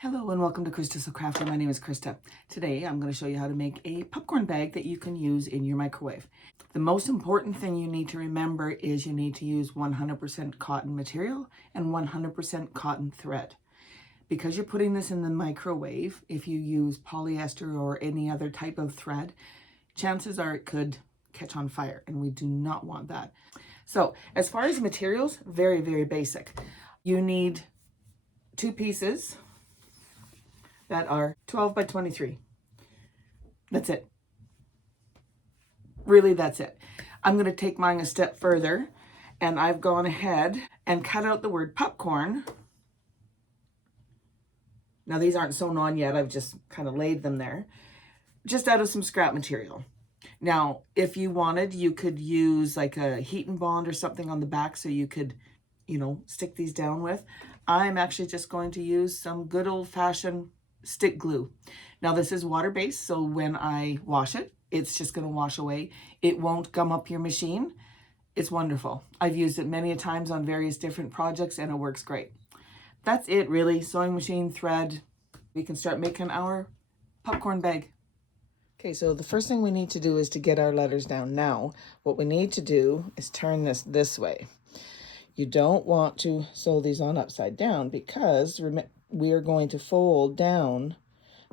Hello and welcome to Krista Crafter. My name is Krista. Today I'm going to show you how to make a popcorn bag that you can use in your microwave. The most important thing you need to remember is you need to use 100% cotton material and 100% cotton thread. Because you're putting this in the microwave, if you use polyester or any other type of thread, chances are it could catch on fire, and we do not want that. So as far as materials, very, very basic. You need 2 pieces that are 12 by 23. That's it. Really, that's it. I'm going to take mine a step further, and I've gone ahead and cut out the word popcorn. Now, these aren't sewn on yet. I've just kind of laid them there, just out of some scrap material. Now, if you wanted, you could use like a heat and bond or something on the back so you could, stick these down with. I'm actually just going to use some good old-fashioned stick glue. Now this is water-based, so when I wash it, it's just going to wash away. It won't gum up your machine. It's wonderful. I've used it many times on various different projects and it works great. That's it really. Sewing machine, thread. We can start making our popcorn bag. Okay, so the first thing we need to do is to get our letters down. Now, what we need to do is turn this way. You don't want to sew these on upside down because we are going to fold down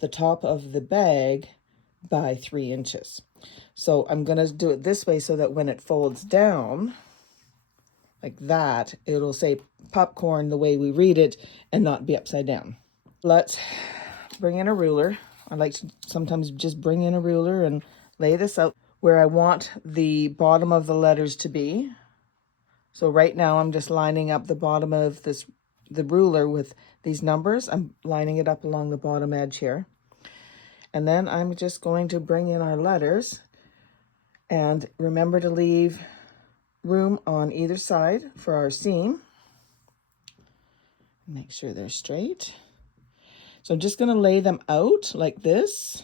the top of the bag by 3 inches. So I'm going to do it this way so that when it folds down like that, it'll say popcorn the way we read it and not be upside down. Let's bring in a ruler. I like to sometimes just bring in a ruler and lay this out where I want the bottom of the letters to be. So right now I'm just lining up the bottom of the ruler with these numbers. I'm lining it up along the bottom edge here. And then I'm just going to bring in our letters. And remember to leave room on either side for our seam. Make sure they're straight. So I'm just going to lay them out like this.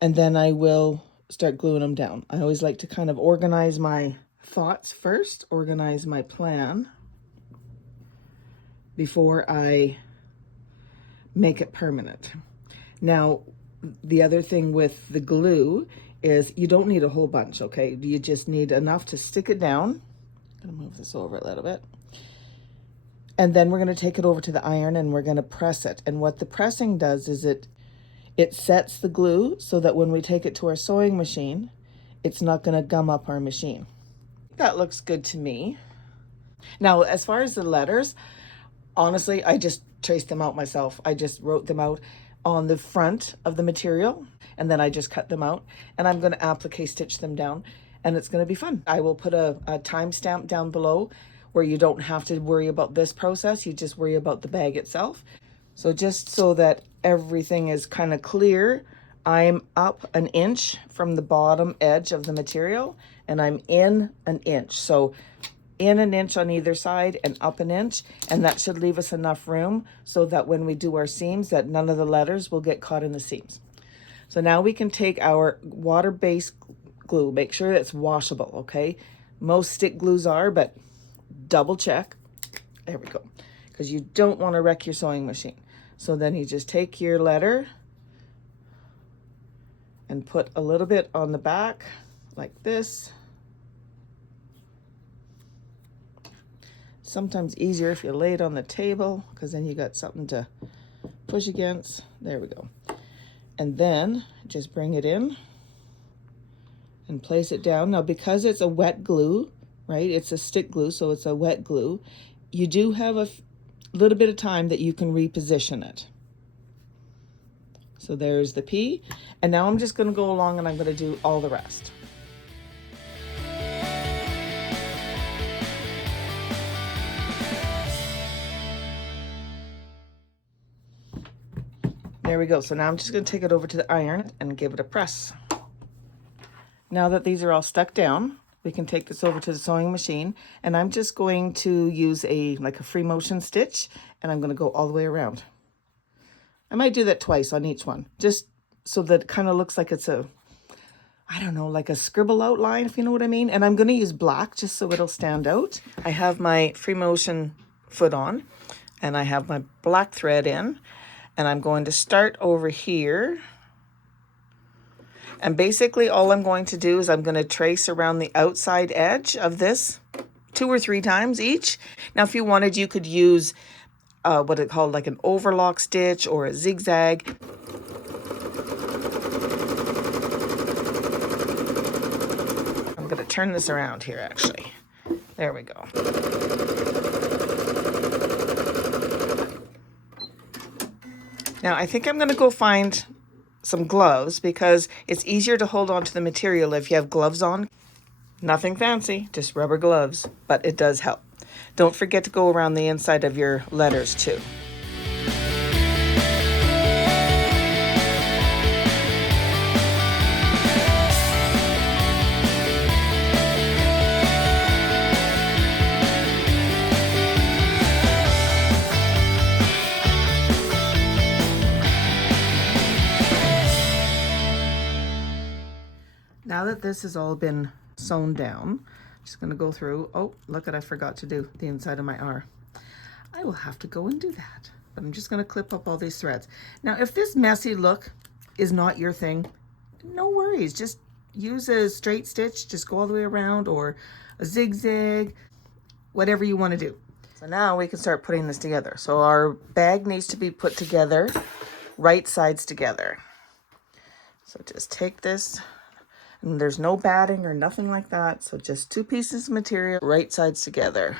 And then I will start gluing them down. I always like to kind of organize my thoughts first, organize my plan before I make it permanent. Now, the other thing with the glue is you don't need a whole bunch, okay? You just need enough to stick it down. I'm gonna move this over a little bit. And then we're gonna take it over to the iron and we're gonna press it. And what the pressing does is it sets the glue so that when we take it to our sewing machine, it's not gonna gum up our machine. That looks good to me. Now, as far as the letters, honestly, I just traced them out myself. I just wrote them out on the front of the material and then I just cut them out and I'm going to applique stitch them down and it's going to be fun. I will put a timestamp down below where you don't have to worry about this process. You just worry about the bag itself. So just so that everything is kind of clear, I'm up 1 inch from the bottom edge of the material and I'm in 1 inch. So in 1 inch on either side and up 1 inch, and that should leave us enough room so that when we do our seams that none of the letters will get caught in the seams. So now we can take our water-based glue, make sure it's washable, okay? Most stick glues are, but double check. There we go, because you don't want to wreck your sewing machine. So then you just take your letter and put a little bit on the back like this. Sometimes easier if you lay it on the table because then you got something to push against. There we go. And then just bring it in and place it down. Now, because it's a wet glue, right? It's a stick glue, so it's a wet glue. You do have a little bit of time that you can reposition it. So there's the P. And now I'm just going to go along and I'm going to do all the rest. There we go. So now I'm just going to take it over to the iron and give it a press. Now that these are all stuck down, we can take this over to the sewing machine and I'm just going to use like a free motion stitch and I'm going to go all the way around. I might do that twice on each one, just so that it kind of looks like it's like a scribble outline, if you know what I mean. And I'm going to use black just so it'll stand out. I have my free motion foot on and I have my black thread in, and I'm going to start over here. And basically all I'm going to do is I'm going to trace around the outside edge of this 2 or 3 times each. Now, if you wanted, you could use what it called like an overlock stitch or a zigzag. I'm going to turn this around here, actually. There we go. Now, I think I'm going to go find some gloves because it's easier to hold on to the material if you have gloves on. Nothing fancy, just rubber gloves, but it does help. Don't forget to go around the inside of your letters too. Now that this has all been sewn down, I'm just going to go through. Oh, look at, I forgot to do the inside of my R. I will have to go and do that. But I'm just going to clip up all these threads. Now, if this messy look is not your thing, no worries. Just use a straight stitch. Just go all the way around, or a zigzag, whatever you want to do. So now we can start putting this together. So our bag needs to be put together, right sides together. So just take this. And there's no batting or nothing like that. So just 2 pieces of material, right sides together.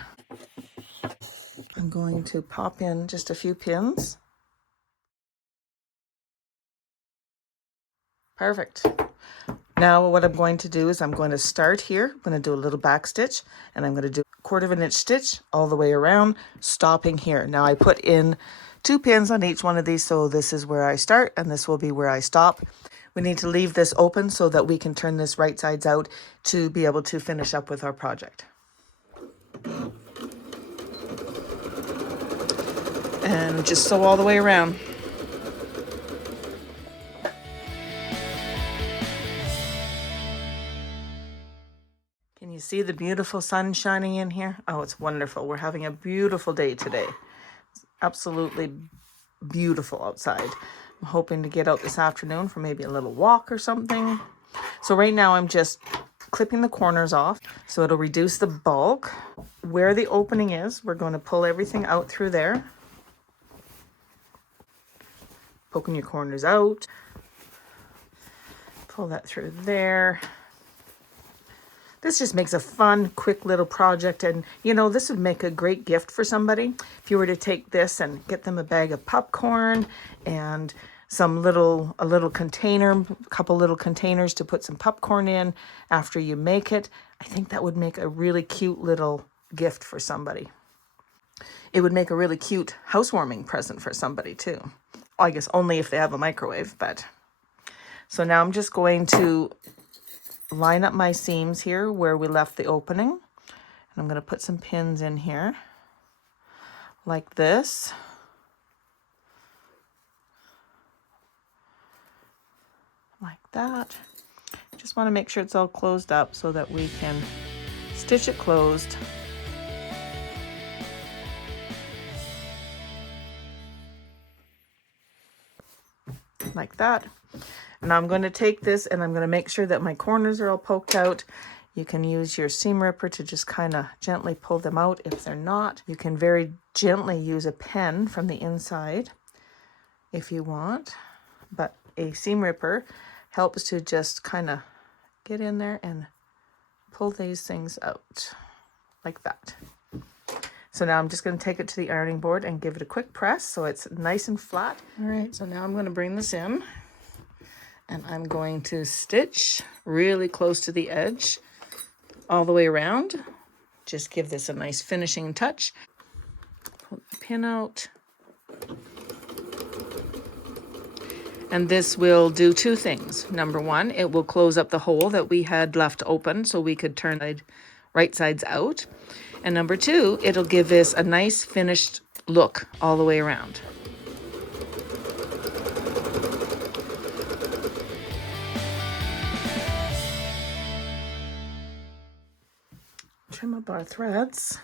I'm going to pop in just a few pins. Perfect. Now what I'm going to do is I'm going to start here. I'm going to do a little back stitch, and I'm going to do a 1/4 inch stitch all the way around, stopping here. Now I put in 2 pins on each one of these, so this is where I start and this will be where I stop. We need to leave this open so that we can turn this right sides out to be able to finish up with our project. And just sew all the way around. Can you see the beautiful sun shining in here? Oh, it's wonderful. We're having a beautiful day today. It's absolutely beautiful outside. I'm hoping to get out this afternoon for maybe a little walk or something. So right now I'm just clipping the corners off so it'll reduce the bulk. Where the opening is, we're going to pull everything out through there. Poking your corners out. Pull that through there. This just makes a fun, quick little project. And, you know, this would make a great gift for somebody. If you were to take this and get them a bag of popcorn and a little container, a couple little containers to put some popcorn in after you make it, I think that would make a really cute little gift for somebody. It would make a really cute housewarming present for somebody too. I guess only if they have a microwave, but. So now I'm just going to line up my seams here where we left the opening. And I'm going to put some pins in here like this. Like that. Just want to make sure it's all closed up so that we can stitch it closed. Like that. Now I'm going to take this and I'm going to make sure that my corners are all poked out. You can use your seam ripper to just kind of gently pull them out if they're not. You can very gently use a pen from the inside if you want, but a seam ripper helps to just kind of get in there and pull these things out like that. So now I'm just going to take it to the ironing board and give it a quick press so it's nice and flat. All right, so now I'm going to bring this in and I'm going to stitch really close to the edge all the way around. Just give this a nice finishing touch. Pull the pin out. And this will do 2 things. Number 1, it will close up the hole that we had left open so we could turn it right sides out. And number 2, it'll give this a nice finished look all the way around. Trim up our threads.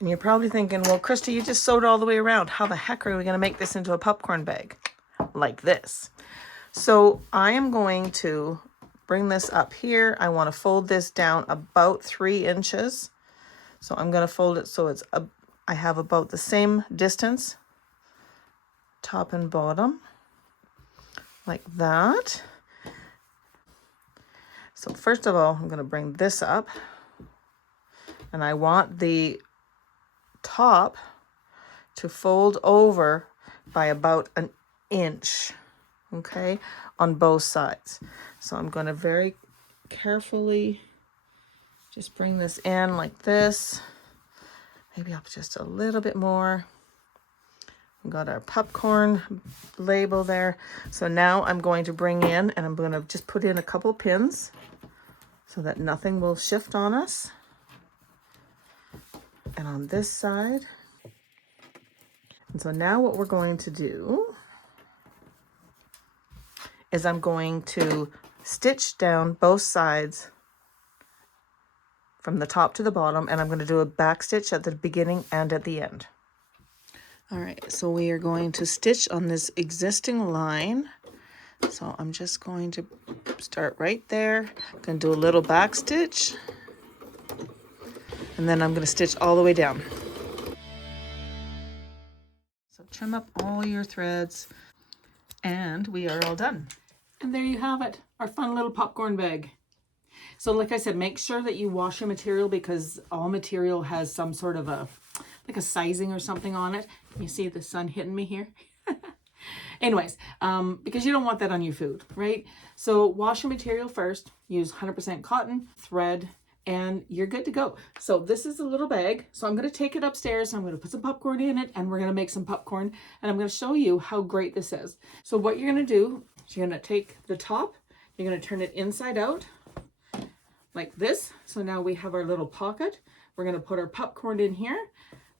And you're probably thinking, well, Krista, you just sewed all the way around. How the heck are we going to make this into a popcorn bag? Like this. So I am going to bring this up here. I want to fold this down about 3 inches. So I'm going to fold it so I have about the same distance, top and bottom, like that. So first of all, I'm going to bring this up, and I want the top to fold over by about an inch, okay, on both sides. So I'm going to very carefully just bring this in like this, maybe up just a little bit more. We've got our popcorn label there. So now I'm going to bring in, and I'm going to just put in a couple pins so that nothing will shift on us. And on this side. And so now what we're going to do is I'm going to stitch down both sides from the top to the bottom, and I'm going to do a back stitch at the beginning and at the end. All right, so we are going to stitch on this existing line. So I'm just going to start right there. I'm going to do a little back stitch, and then I'm going to stitch all the way down. So trim up all your threads, and we are all done. And there you have it, our fun little popcorn bag. So like I said, make sure that you wash your material, because all material has some sort of a sizing or something on it. You see the sun hitting me here? Anyways, because you don't want that on your food, right? So wash your material first, use 100% cotton, thread, and you're good to go. So this is a little bag. So I'm going to take it upstairs. I'm going to put some popcorn in it, and we're going to make some popcorn, and I'm going to show you how great this is. So what you're going to do is you're going to take the top, you're going to turn it inside out like this. So now we have our little pocket. We're going to put our popcorn in here.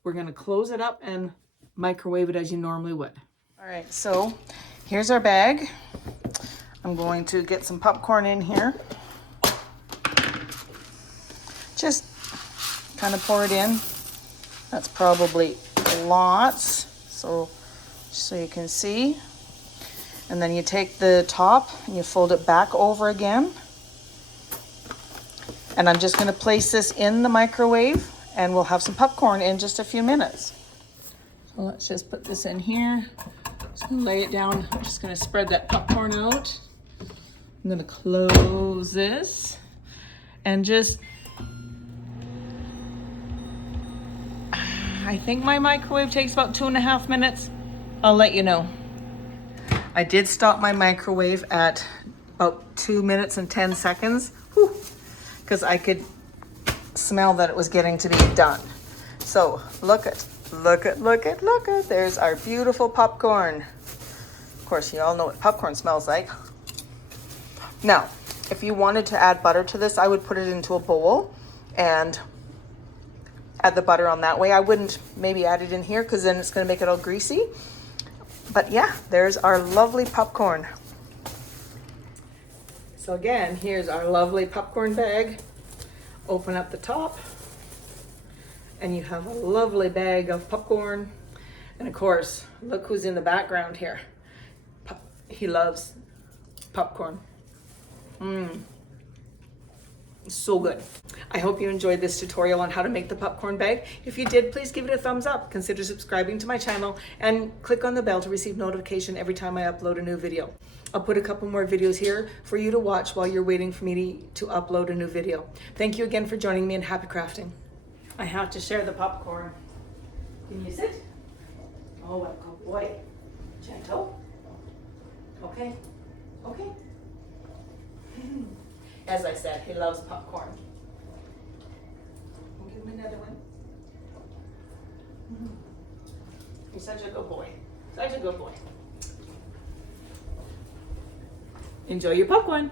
We're going to close it up and microwave it as you normally would. All right, so here's our bag. I'm going to get some popcorn in here. Just kind of pour it in. That's probably lots, so you can see. And then you take the top and you fold it back over again. And I'm just going to place this in the microwave, and we'll have some popcorn in just a few minutes. So let's just put this in here. Just going to lay it down. I'm just going to spread that popcorn out. I'm going to close this and I think my microwave takes about 2.5 minutes. I'll let you know. I did stop my microwave at about 2 minutes and 10 seconds. Because I could smell that it was getting to be done. So look at. There's our beautiful popcorn. Of course, you all know what popcorn smells like. Now, if you wanted to add butter to this, I would put it into a bowl and add the butter on that way. I wouldn't maybe add it in here, because then it's going to make it all greasy. But yeah, there's our lovely popcorn. So again, here's our lovely popcorn bag. Open up the top, and you have a lovely bag of popcorn. And of course, look who's in the background here. He loves popcorn. So good. I hope you enjoyed this tutorial on how to make the popcorn bag. If you did, please give it a thumbs up. Consider subscribing to my channel and click on the bell to receive notification every time I upload a new video. I'll put a couple more videos here for you to watch while you're waiting for me to upload a new video. Thank you again for joining me, and happy crafting. I have to share the popcorn. Can you sit? Oh, what a good boy. Gentle. Okay. As I said, he loves popcorn. I'll give him another one. You're such a good boy. Such a good boy. Enjoy your popcorn.